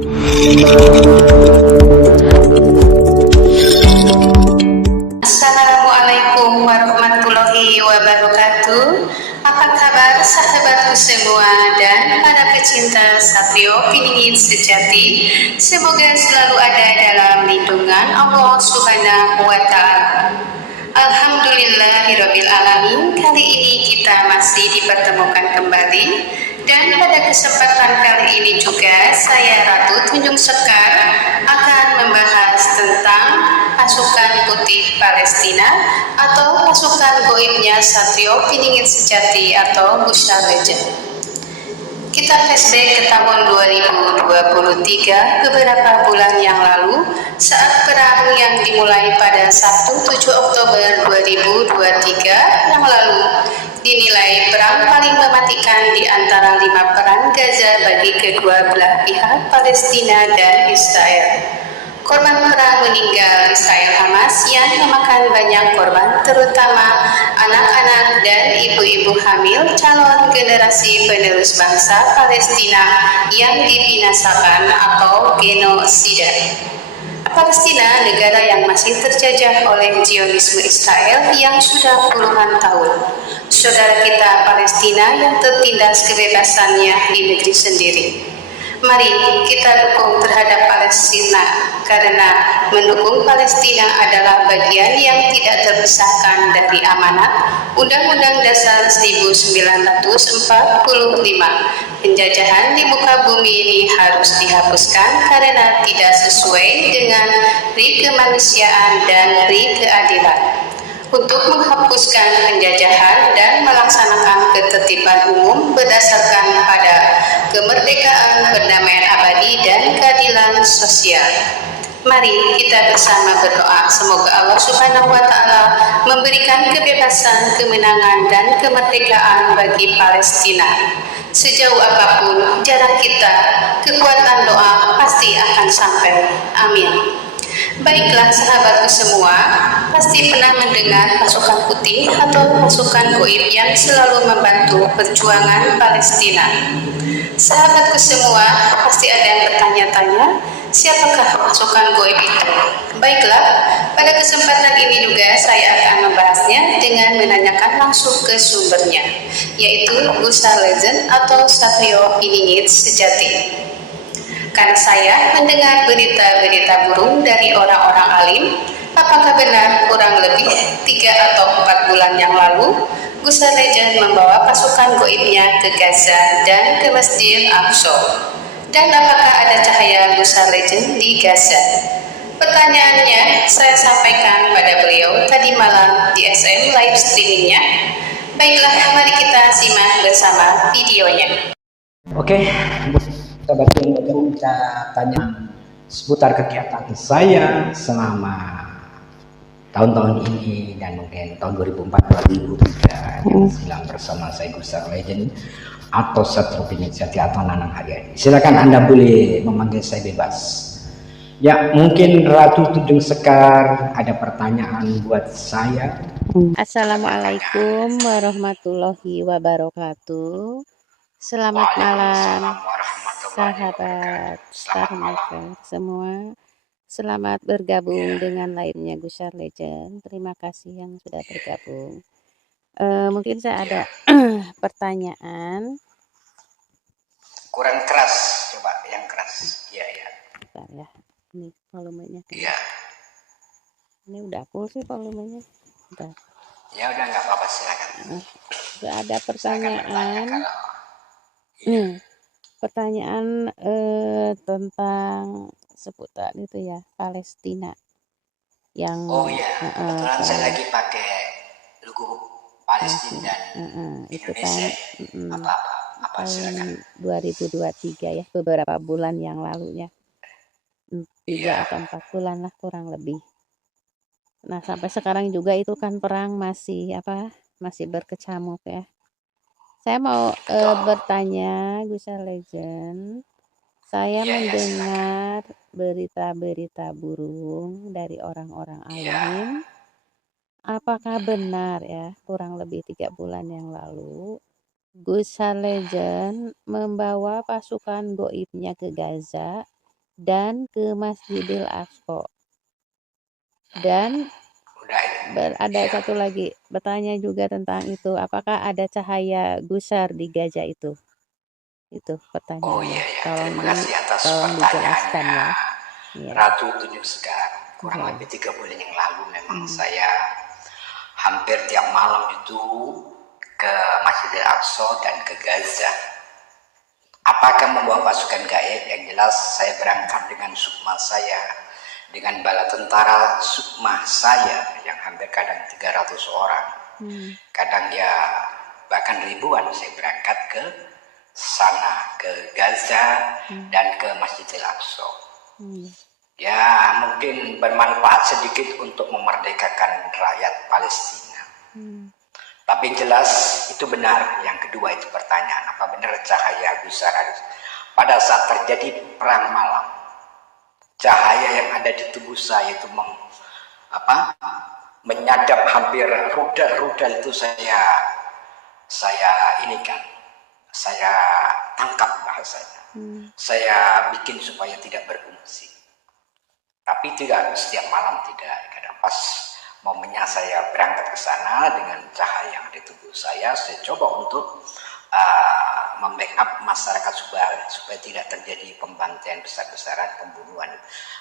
Assalamualaikum warahmatullahi wabarakatuh. Apa kabar sahabatku semua dan para pecinta Satrio Piningit sejati? Semoga selalu ada dalam lindungan Allah Subhanahu wa Ta'ala. Alhamdulillahirabbil alamin. Kali ini kita masih dipertemukan kembali, dan pada kesempatan kali ini juga saya Ratu Tunjung Sekar akan membahas tentang pasukan putih Palestina atau pasukan goibnya Satrio Piningit sejati atau Bushra Legend. Kita flashback ke tahun 2023, beberapa bulan yang lalu, saat perang yang dimulai pada Sabtu 7 Oktober 2023 yang lalu dinilai perang paling mematikan di antara 5 perang Gaza bagi kedua belah pihak Palestina dan Israel. Korban perang meninggal Israel Hamas yang memakan banyak korban, terutama anak-anak dan ibu-ibu hamil calon generasi penerus bangsa Palestina yang dibinasakan atau genosida. Palestina, negara yang masih terjajah oleh Zionisme Israel yang sudah puluhan tahun. Saudara kita Palestina yang tertindas kebebasannya di negeri sendiri. Mari kita dukung terhadap Palestina, karena mendukung Palestina adalah bagian yang tidak terpisahkan dari amanat Undang-Undang Dasar 1945. Penjajahan di muka bumi ini harus dihapuskan karena tidak sesuai dengan pri kemanusiaan dan pri keadilan. Untuk menghapuskan penjajahan dan melaksanakan ketertiban umum berdasarkan pada kemerdekaan, perdamaian abadi, dan keadilan sosial. Mari kita bersama berdoa semoga Allah Subhanahu wa Ta'ala memberikan kebebasan, kemenangan, dan kemerdekaan bagi Palestina. Sejauh apapun jarak kita, kekuatan doa pasti akan sampai. Amin. Baiklah sahabatku semua, pasti pernah mendengar pasukan putih atau pasukan goib yang selalu membantu perjuangan Palestina. Sahabatku semua, pasti ada yang bertanya-tanya, siapakah pasukan goib itu? Baiklah, pada kesempatan ini juga saya akan membahasnya dengan menanyakan langsung ke sumbernya, yaitu Bushra Legend atau Satrio Piningit sejati. Karena saya mendengar berita-berita burung dari orang-orang alim, apakah benar kurang lebih 3 atau 4 bulan yang lalu, Bushra Legend membawa pasukan goibnya ke Gaza dan ke Masjid Aqsa? Dan apakah ada cahaya Bushra Legend di Gaza? Pertanyaannya saya sampaikan pada beliau tadi malam di SM live streamingnya. Baiklah, mari kita simak bersama videonya. Oke, sahabat yang kita tanya seputar kegiatan saya selama tahun-tahun ini dan mungkin tahun 2004-2003 yang sedang bersama saya Bushra Legend atau Satrio Piningit sejati atau Nanang Haryadi. Silakan Anda boleh memanggil saya bebas. Ya, mungkin Ratu Tunjung Sekar ada pertanyaan buat saya. Assalamualaikum warahmatullahi wabarakatuh. Selamat malam sahabat Star Maker semua. Selamat bergabung dengan live-nya Bushra Legend. Terima kasih yang sudah bergabung. Mungkin saya ada pertanyaan. Kurang keras, coba yang keras. Iya, ya. Bentar ya. Ini volumenya. Iya. Ini udah full sih volumenya. Bentar. Ya udah nggak apa-apa, silakan. Sudah ada pertanyaan. Iya. Pertanyaan tentang seputar itu ya, Palestina yang kebetulan saya lagi pakai logo Palestina dan itu Indonesia. kan Apa silakan. 2023 ya, beberapa bulan yang lalu ya, 3 atau 4 bulan lah kurang lebih. Nah sampai sekarang juga itu kan perang masih berkecamuk ya. Saya mau bertanya Bushra Legend. Saya mendengar berita-berita burung dari orang-orang alim. Apakah benar ya, kurang lebih 3 bulan yang lalu Bushra Legend membawa pasukan goibnya ke Gaza dan ke Masjidil Aqsa. Dan Udah ada ya. satu lagi bertanya juga tentang itu, apakah ada cahaya gusar di gajah itu? Itu Oh pertanyaannya. iya ya, terima kasih atas Tolong pertanyaannya dijelaskan ya. Ya. Ratu Tunjuk Sekar. Kurang Ya. lebih 3 bulan yang lalu memang Hmm. saya hampir tiap malam itu ke Masjidil Aqsa dan ke Gaza. Apakah membawa pasukan gaib? Yang jelas saya berangkat dengan sukma saya, dengan bala tentara sukma saya yang hampir kadang 300 orang. Kadang ya bahkan ribuan. Saya berangkat ke sana, ke Gaza dan ke Masjidil Aqsa. Ya mungkin bermanfaat sedikit untuk memerdekakan rakyat Palestina. Tapi jelas itu benar. Yang kedua itu pertanyaan, apa benar cahaya gusar pada saat terjadi perang malam, cahaya yang ada di tubuh saya itu menyadap hampir rudal-rudal itu saya tangkap bahasanya. Saya bikin supaya tidak berfungsi. Tapi tidak setiap malam, tidak. Kadang pas momennya saya berangkat ke sana dengan cahaya yang di tubuh saya coba untuk membackup masyarakat supaya tidak terjadi pembantaian besar-besaran, pembunuhan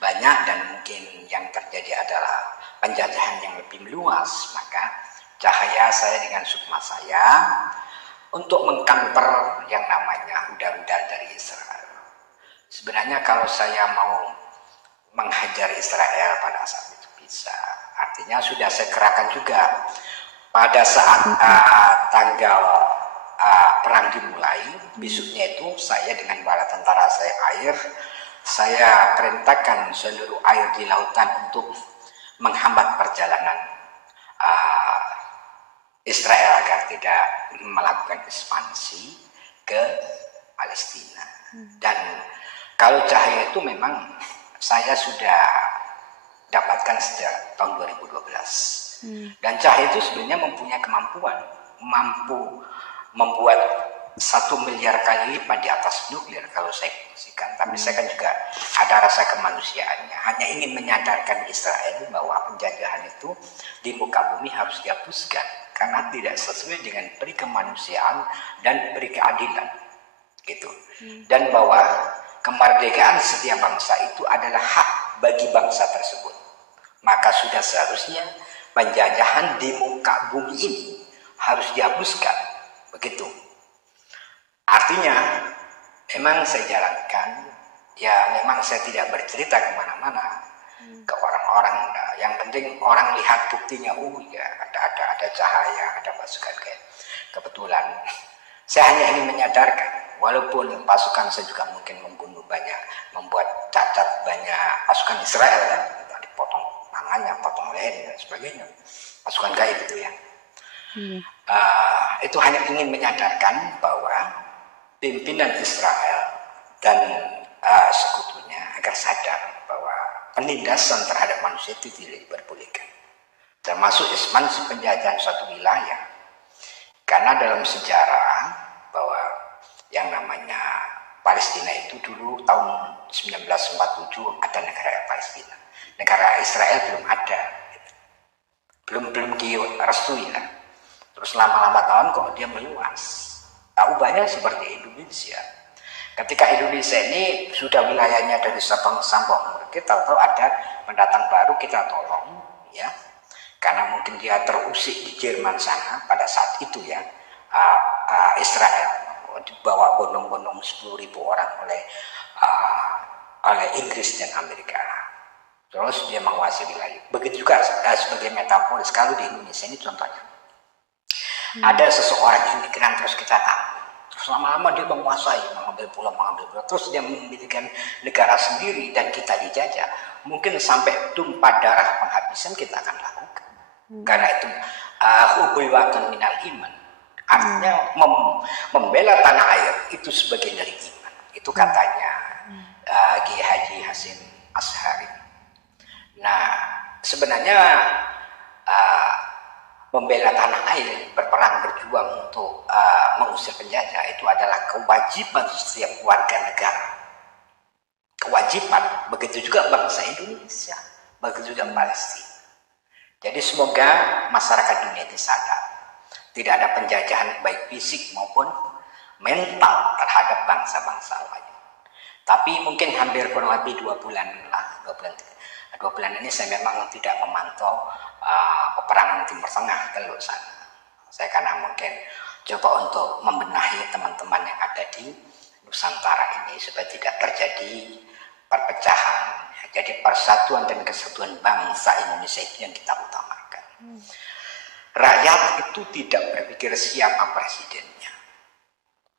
banyak, dan mungkin yang terjadi adalah penjajahan yang lebih meluas. Maka cahaya saya dengan sukma saya untuk mengkanter yang namanya rudal-rudal dari Israel. Sebenarnya kalau saya mau menghajar Israel pada saat itu bisa. Artinya sudah saya kerahkan juga pada saat tanggal perang dimulai. Besoknya itu saya dengan bala tentara saya saya perintahkan seluruh air di lautan untuk menghambat perjalanan Israel agar tidak melakukan ekspansi ke Palestina. Dan kalau cahaya itu memang saya sudah dapatkan sejak tahun 2012. Dan cahaya itu sebenarnya mempunyai kemampuan, mampu membuat 1 miliar kali lipat di atas nuklir kalau saya fungsikan. Tapi saya kan juga ada rasa kemanusiaannya, hanya ingin menyadarkan Israel bahwa penjajahan itu di muka bumi harus dihapuskan karena tidak sesuai dengan peri kemanusiaan dan peri keadilan gitu. Dan bahwa kemerdekaan setiap bangsa itu adalah hak bagi bangsa tersebut. Maka sudah seharusnya penjajahan di muka bumi ini harus dihapuskan. Begitu. Artinya, memang saya jalankan, ya memang saya tidak bercerita kemana-mana ke orang-orang. Yang penting orang lihat buktinya, ya ada cahaya, ada pasukan kayak. Kebetulan, saya hanya ingin menyadarkan, walaupun pasukan saya juga mungkin membunuh banyak, membuat cacat banyak pasukan Israel ya, dipotong tangannya, potong leher dan sebagainya, pasukan gaib itu ya. Itu hanya ingin menyadarkan bahwa pimpinan Israel dan sekutunya agar sadar bahwa penindasan terhadap manusia itu tidak diperbolehkan, termasuk ekspansi penjajahan suatu wilayah. Karena dalam sejarah bahwa yang namanya Palestina itu dulu tahun 1947 ada negara Palestina, negara Israel belum ada, belum direstui lah. Terus lama-lama tahun kok dia meluas. Ubahnya seperti Indonesia. Ketika Indonesia ini sudah wilayahnya dari Sabang sampai Merauke, tahu-tahu ada pendatang baru kita tolong, ya, karena mungkin dia terusik di Jerman sana pada saat itu ya, Israel dibawa bondong-bondong 10.000 orang oleh Inggris dan Amerika. Terus dia menguasai wilayah. Begitu juga sebagai metaforis kalau di Indonesia ini contohnya. Ada seseorang imigran terus kita tahu, terus lama-lama dia menguasai, mengambil pulau, terus dia mendirikan negara sendiri dan kita dijajah. Mungkin sampai tumpah darah penghabisan kita akan lakukan. Karena itu hubulwatan minal iman, artinya membela tanah air itu sebagian dari iman. Itu katanya Kiai Haji Hasyim Asy'ari. Nah sebenarnya membela tanah air, berperang, berjuang untuk mengusir penjajah itu adalah kewajiban setiap warga negara. kewajiban, begitu juga bangsa Indonesia, begitu juga Palestina. Jadi semoga masyarakat dunia ini sadar, tidak ada penjajahan baik fisik maupun mental terhadap bangsa-bangsa lain. Tapi mungkin hampir kurang lebih 2 bulan lah, 2 bulan ini saya memang tidak memantau peperangan Timur Tengah ke sana. Saya karena mungkin coba untuk membenahi teman-teman yang ada di Nusantara ini supaya tidak terjadi perpecahan. Jadi persatuan dan kesatuan bangsa Indonesia itu yang kita utamakan. Rakyat itu tidak berpikir siapa presidennya,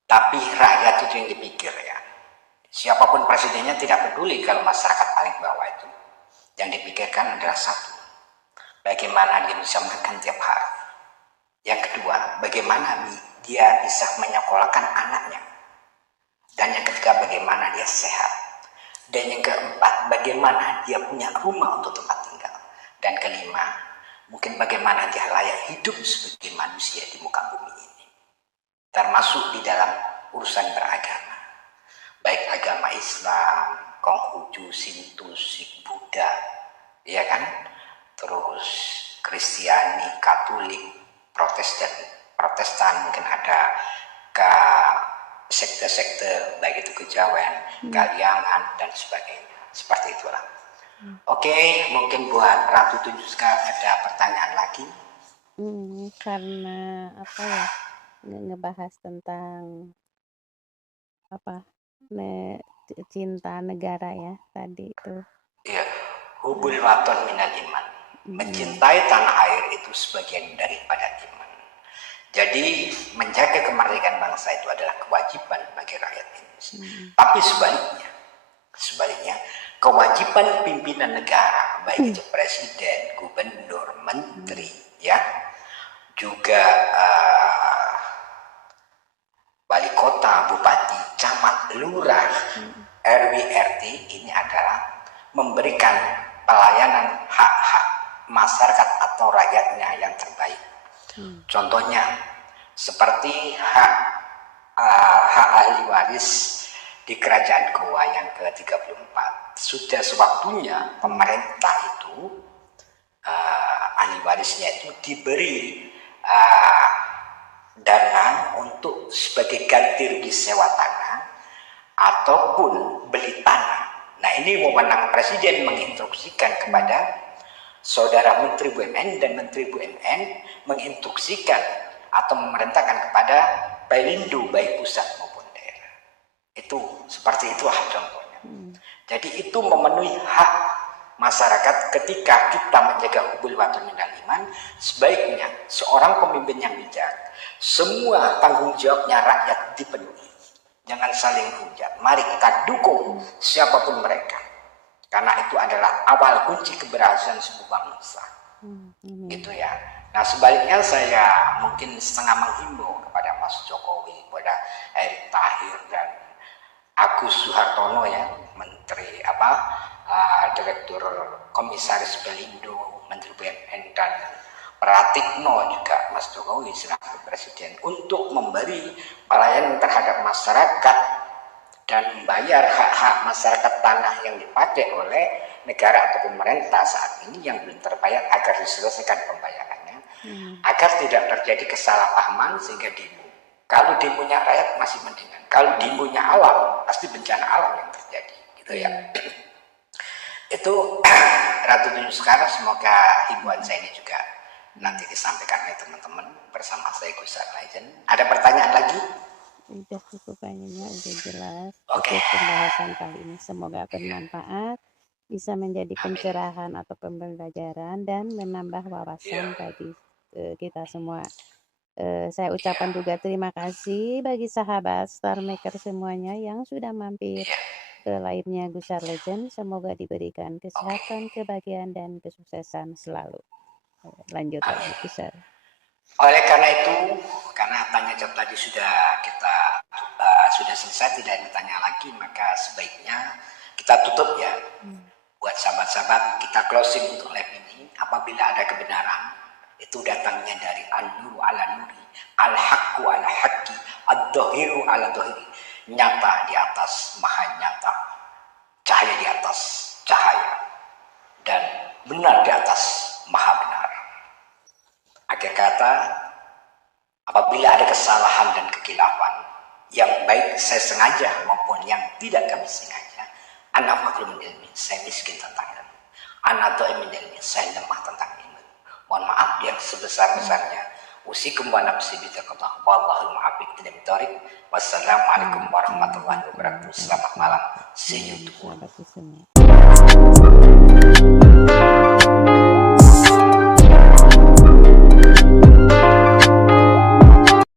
tapi rakyat itu yang dipikir ya. Siapapun presidennya tidak peduli kalau masyarakat paling bawah itu. Yang dipikirkan adalah satu, bagaimana dia bisa makan tiap hari. Yang kedua, bagaimana dia bisa menyekolahkan anaknya. Dan yang ketiga, bagaimana dia sehat. Dan yang keempat, bagaimana dia punya rumah untuk tempat tinggal. Dan kelima, mungkin bagaimana dia layak hidup sebagai manusia di muka bumi ini. Termasuk di dalam urusan beragama. Baik agama Islam, Konghucu, Sintu, Sikh, Buddha, ya kan? Terus Kristiani, Katolik, Protestan, mungkin ada ke sekte-sekte, baik itu kejawen, Kaliangan, dan sebagainya. Seperti itulah. Oke, mungkin buat Ratu Tunjuska ada pertanyaan lagi? Karena apa ya, ngebahas tentang apa, cinta negara ya tadi itu. Iya, hubul waton minal iman. Mencintai tanah air itu sebagian daripada iman. Jadi menjaga kemerdekaan bangsa itu adalah kewajiban bagi rakyat Indonesia. Tapi sebaliknya kewajiban pimpinan negara, baik itu presiden, gubernur, menteri, ya, juga wali kota, bupati, camat, lurah, RW, RT ini adalah memberikan pelayanan hak-hak masyarakat atau rakyatnya yang terbaik. Contohnya seperti hak ahli waris di Kerajaan Goa yang ke-34. Sudah sewaktunya pemerintah itu ahli warisnya itu diberi dana untuk sebagai ganti rugi sewa tanah ataupun beli tanah. Nah, ini wewenang presiden menginstruksikan kepada Saudara Menteri BUMN, dan Menteri BUMN menginstruksikan atau memerintahkan kepada Pelindo baik pusat maupun daerah. Itu seperti itulah contohnya. Jadi itu memenuhi hak masyarakat ketika kita menjaga hubul waton minal iman. Sebaiknya seorang pemimpin yang bijak, semua tanggung jawabnya rakyat dipenuhi. Jangan saling hujat. Mari kita dukung siapapun mereka. Karena itu adalah awal kunci keberhasilan sebuah bangsa. Gitu ya. Nah, sebaliknya saya mungkin setengah menghimbau kepada Mas Jokowi, kepada Erick Thohir dan Agus Suhartono ya, Menteri Direktur Komisaris Pelindo, Menteri BUMN, dan Pratikno juga Mas Jokowi selaku Presiden untuk memberi pelayanan terhadap masyarakat dan membayar hak-hak masyarakat tanah yang dipakai oleh negara atau pemerintah saat ini yang belum terbayar agar diselesaikan pembayarannya, agar tidak terjadi kesalahpahaman sehingga demo. Kalau demonya rakyat masih mendingan, kalau demonya alam pasti bencana alam yang terjadi, gitu ya. Itu Ratu Tunjuska, semoga himbauan saya ini juga nanti disampaikan oleh teman-teman bersama saya Gus Legend. Ada pertanyaan lagi? Udah cukup kayaknya, udah jelas. Oke. Pembahasan kali ini semoga bermanfaat, bisa menjadi pencerahan atau pembelajaran dan menambah wawasan bagi kita semua. Saya ucapkan juga terima kasih bagi sahabat Star Maker semuanya yang sudah mampir ke live-nya Gus Legend. Semoga diberikan kesehatan, kebahagiaan, dan kesuksesan selalu. Lanjut lagi Gus. Oleh karena itu, karena tanya jawab tadi sudah selesai, tidak ditanya lagi, maka sebaiknya kita tutup ya. Buat sahabat-sahabat, kita closing untuk live ini. Apabila ada kebenaran, itu datangnya dari an-nuru ala nuri, al-haqqu ala haqqi, ad-dhahiru ala dhahiri, nyata di atas maha nyata. cahaya di atas cahaya, dan benar di atas maha benar. Akhir kata, apabila ada kesalahan dan kekhilafan, yang baik saya sengaja maupun yang tidak kami sengaja, ana maklum ilmi, saya miskin tentang ilmu. Ana dha'imin ilmi, saya lemah tentang ilmu. Mohon maaf yang sebesar-besarnya. Usikum wa nafsi bitaqwa. Wallahul muwaffiq ila thoriq. Wassalamualaikum warahmatullahi wabarakatuh. Selamat malam. See you tomorrow. Sahabat Susunya.